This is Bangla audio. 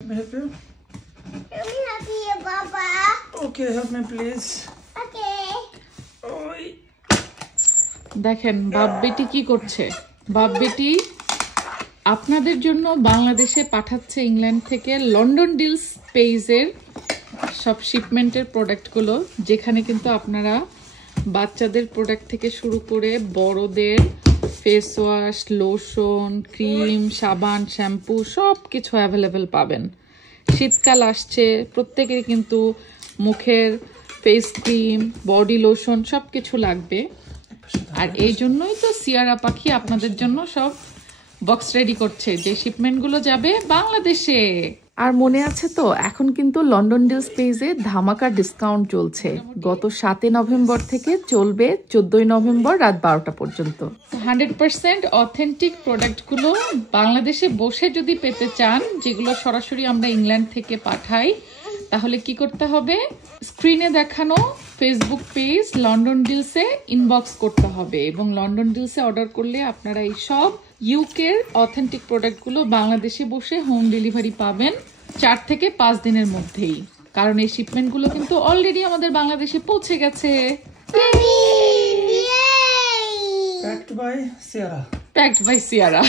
Let me help you. Let me help you, Papa. Okay, help me please. Okay. Oi. দেখেন বাপ বেটি কি করছে। বাপ বেটি আপনাদের জন্য বাংলাদেশে পাঠাচ্ছে ইংল্যান্ড থেকে লন্ডন ডিলস পেজের সব শিপমেন্টের প্রোডাক্টগুলো, যেখানে কিন্তু আপনারা বাচ্চাদের প্রোডাক্ট থেকে শুরু করে বড়দের ফেস ওয়াশ, লোশন, ক্রিম, সাবান, শ্যাম্পু সব কিছু অ্যাভেলেবেল পাবেন। শীতকাল আসছে, প্রত্যেকেরই কিন্তু মুখের ফেস ক্রিম, বডি লোশন সব কিছু লাগবে। আর এই জন্যই তো সিয়ারা পাখি আপনাদের জন্য সব বক্স রেডি করছে, যে শিপমেন্টগুলো যাবে বাংলাদেশে। আর মনে আছে তো, এখন কিন্তু লন্ডন ডিলস পেজে ধামাকা ডিসকাউন্ট চলছে। গত 7 নভেম্বর থেকে চলবে 14 নভেম্বর রাত 12টা পর্যন্ত। 100% অথেন্টিক প্রোডাক্টগুলো বাংলাদেশে বসে যদি পেতে চান, যেগুলো সরাসরি আমরা ইংল্যান্ড থেকে পাঠাই, তাহলে কি করতে হবে? স্ক্রিনে দেখানো ফেসবুক পেজ লন্ডন ডিলসে ইনবক্স করতে হবে, এবং লন্ডন ডিলসে অর্ডার করলে আপনারা এই সব ইউকের অথেন্টিক প্রোডাক্টগুলো বাংলাদেশে বসে হোম ডেলিভারি পাবেন 4 থেকে 5 দিনের মধ্যেই। কারণ এই শিপমেন্টগুলো কিন্তু অলরেডি আমাদের বাংলাদেশে পৌঁছে গেছে। Packed by Sierra. Packed by Sierra.